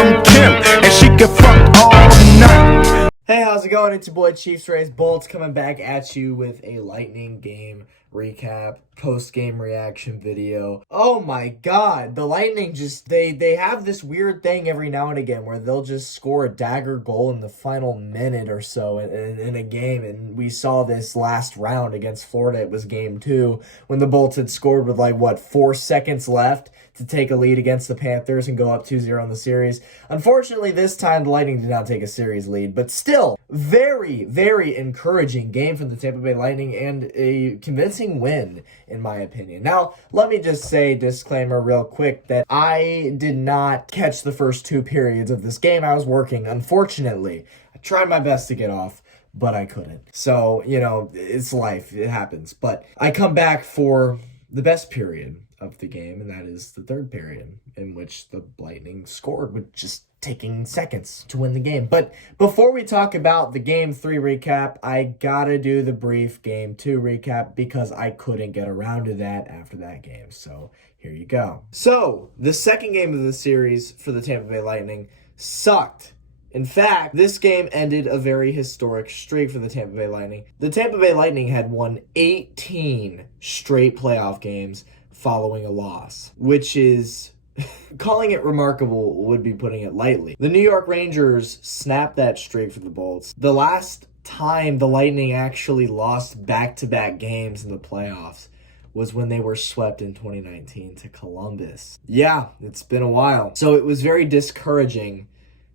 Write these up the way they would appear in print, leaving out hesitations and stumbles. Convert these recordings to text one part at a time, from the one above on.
from Kim, and she can fuck all night. Hey, how's it going? It's your boy Chiefs Rays Bolts coming back at you with a Lightning game recap, post-game reaction video. Oh my god, the Lightning just, they have this weird thing every now and again where they'll just score a dagger goal in the final minute or so in a game, and we saw this last round against Florida. It was game 2 when the Bolts had scored with 4 seconds left to take a lead against the Panthers and go up 2-0 in the series. Unfortunately, this time the Lightning did not take a series lead, but still, very, very encouraging game from the Tampa Bay Lightning and a convincing win, in my opinion. Now, let me just say, disclaimer real quick, that I did not catch the first 2 periods of this game. I was working, unfortunately. I tried my best to get off, but I couldn't. So, it's life. It happens. But I come back for the best period of the game, and that is the third period, in which the Lightning scored with just taking seconds to win the game. But before we talk about the Game 3 recap, I gotta do the brief Game 2 recap because I couldn't get around to that after that game. So here you go. So the second game of the series for the Tampa Bay Lightning sucked. In fact, this game ended a very historic streak for the Tampa Bay Lightning. The Tampa Bay Lightning had won 18 straight playoff games following a loss, which is, calling it remarkable would be putting it lightly. The New York Rangers snapped that streak for the Bolts. The last time the Lightning actually lost back-to-back games in the playoffs was when they were swept in 2019 to Columbus. Yeah, it's been a while. So it was very discouraging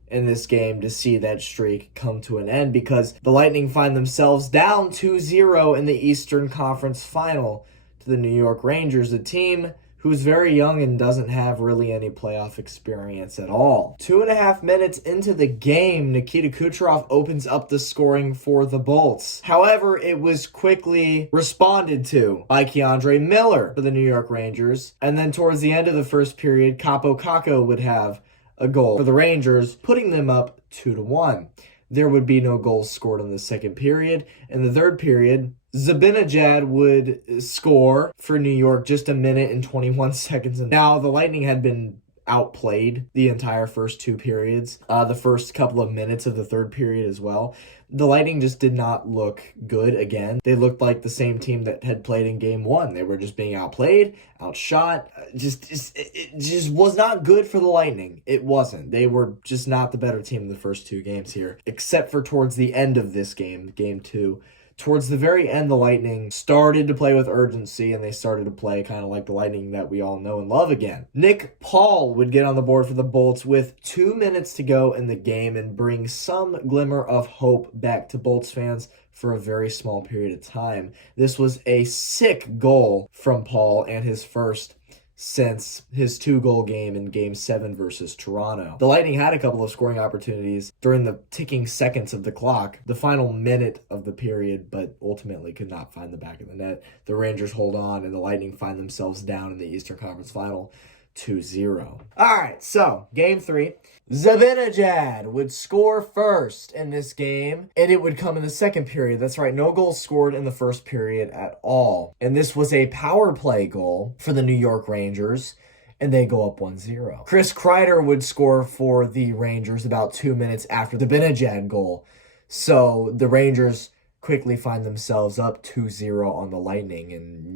in this game to see that streak come to an end because the Lightning find themselves down 2-0 in the Eastern Conference Final to the New York Rangers, a team who's very young and doesn't have really any playoff experience at all. 2.5 minutes into the game, Nikita Kucherov opens up the scoring for the Bolts. However, it was quickly responded to by Keandre Miller for the New York Rangers. And then towards the end of the first period, Kaapo Kakko would have a goal for the Rangers, putting them up 2-1. There would be no goals scored in the second period. In the third period, Zibanejad would score for New York just 1 minute and 21 seconds. Now, the Lightning had been outplayed the entire first 2 periods, the first couple of minutes of the third period as well. The Lightning just did not look good again. They looked like the same team that had played in game 1. They were just being outplayed, outshot. It just was not good for the Lightning. It wasn't. They were just not the better team in the first 2 games here, except for towards the end of this game, game 2. Towards the very end, the Lightning started to play with urgency, and they started to play kind of like the Lightning that we all know and love again. Nick Paul would get on the board for the Bolts with 2 minutes to go in the game and bring some glimmer of hope back to Bolts fans for a very small period of time. This was a sick goal from Paul and his first since his 2-goal game in Game 7 versus Toronto. The Lightning had a couple of scoring opportunities during the ticking seconds of the clock, the final minute of the period, but ultimately could not find the back of the net. The Rangers hold on, and the Lightning find themselves down in the Eastern Conference Final 2-0. All right, so Game 3. Zibanejad would score first in this game, and it would come in the second period. That's right, no goals scored in the first period at all. And this was a power play goal for the New York Rangers, and they go up 1-0. Chris Kreider would score for the Rangers about 2 minutes after the Zibanejad goal. So the Rangers quickly find themselves up 2-0 on the Lightning, and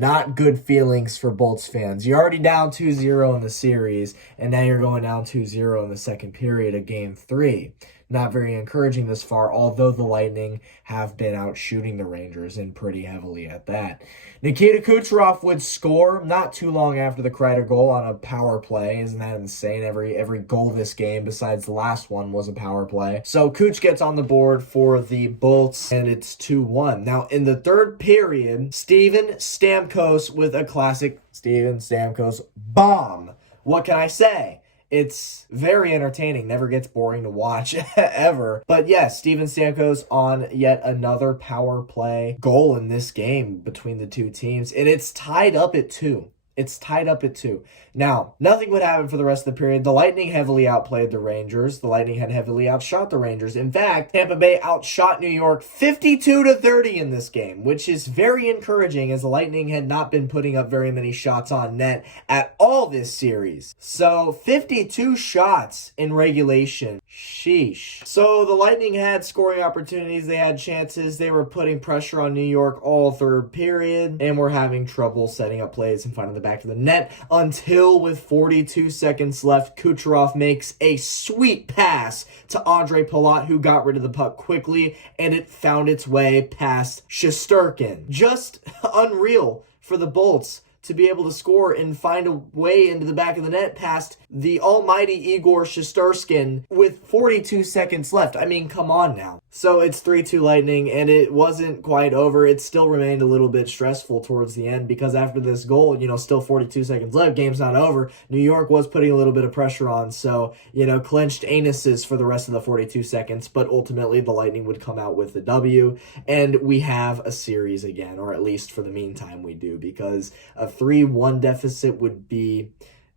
not good feelings for Bolts fans. You're already down 2-0 in the series, and now you're going down 2-0 in the second period of Game 3. Not very encouraging this far, although the Lightning have been out shooting the Rangers, and pretty heavily at that. Nikita Kucherov would score not too long after the Kreider goal on a power play. Isn't that insane? Every goal this game, besides the last one, was a power play. So Kuch gets on the board for the Bolts, and it's 2-1. Now, in the third period, Steven Stamkos with a classic Steven Stamkos bomb. What can I say? It's very entertaining. Never gets boring to watch, ever. But yes, Steven Stamkos on yet another power play goal in this game between the two teams. And it's tied up at 2. It's tied up at 2. Now, nothing would happen for the rest of the period. The Lightning heavily outplayed the Rangers. The Lightning had heavily outshot the Rangers. In fact, Tampa Bay outshot New York 52-30 in this game, which is very encouraging as the Lightning had not been putting up very many shots on net at all this series. So, 52 shots in regulation. Sheesh. So, the Lightning had scoring opportunities. They had chances. They were putting pressure on New York all third period and were having trouble setting up plays and finding the back of the net until with 42 seconds left, Kucherov makes a sweet pass to ONDREJ, PALAT, who got rid of the puck quickly, and it found its way past Shesterkins. Just unreal for the Bolts to be able to score and find a way into the back of the net past the almighty Igor Shesterkins with 42 seconds left. I mean, come on now. So it's 3-2 Lightning, and it wasn't quite over. It still remained a little bit stressful towards the end because after this goal, still 42 seconds left, game's not over. New York was putting a little bit of pressure on, so, clenched anuses for the rest of the 42 seconds, but ultimately the Lightning would come out with the W, and we have a series again, or at least for the meantime we do, because a 3-1 deficit would be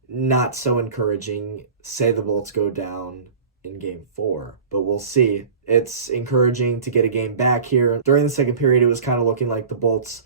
not so encouraging. Say the Bolts go down in game 4, but we'll see. It's encouraging to get a game back here. During the second period, it was kind of looking like the Bolts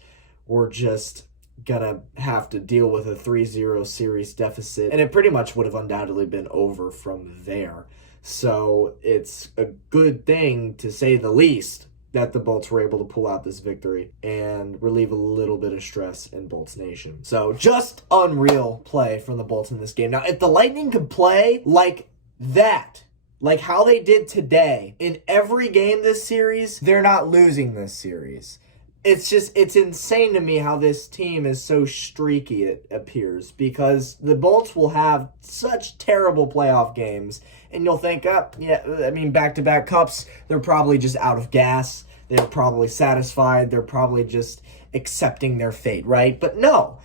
were just gonna have to deal with a 3-0 series deficit, and it pretty much would have undoubtedly been over from there. So it's a good thing, to say the least, that the Bolts were able to pull out this victory and relieve a little bit of stress in Bolts Nation. So just unreal play from the Bolts in this game. Now, if the Lightning could play like that, like how they did today in every game this series, they're not losing this series. It's insane to me how this team is so streaky, it appears, because the Bolts will have such terrible playoff games, and you'll think, back-to-back cups, they're probably just out of gas, they're probably satisfied, they're probably just accepting their fate, right? But no.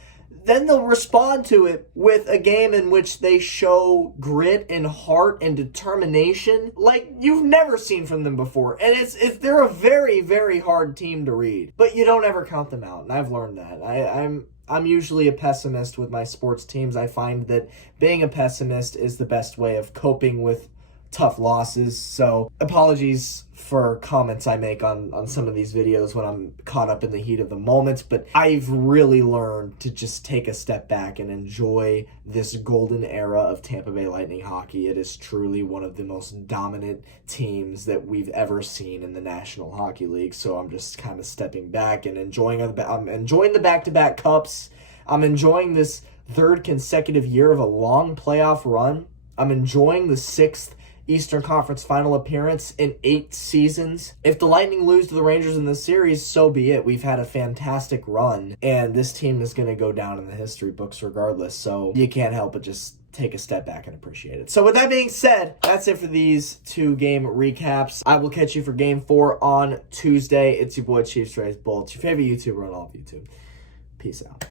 Then they'll respond to it with a game in which they show grit and heart and determination like you've never seen from them before. And they're a very, very hard team to read. But you don't ever count them out, and I've learned that. I'm usually a pessimist with my sports teams. I find that being a pessimist is the best way of coping with tough losses. So apologies for comments I make on some of these videos when I'm caught up in the heat of the moment, but I've really learned to just take a step back and enjoy this golden era of Tampa Bay Lightning hockey. It is truly one of the most dominant teams that we've ever seen in the National Hockey League. So I'm just kind of stepping back and enjoying the back-to-back cups. I'm enjoying this third consecutive year of a long playoff run. I'm enjoying the 6th Eastern Conference final appearance in 8 seasons. If the Lightning lose to the Rangers in this series, so be it. We've had a fantastic run, and this team is going to go down in the history books regardless, so you can't help but just take a step back and appreciate it. So with that being said, that's it for these 2 game recaps. I will catch you for game 4 on Tuesday. It's your boy Chiefs Rays Bolts, your favorite YouTuber on all of YouTube. Peace out.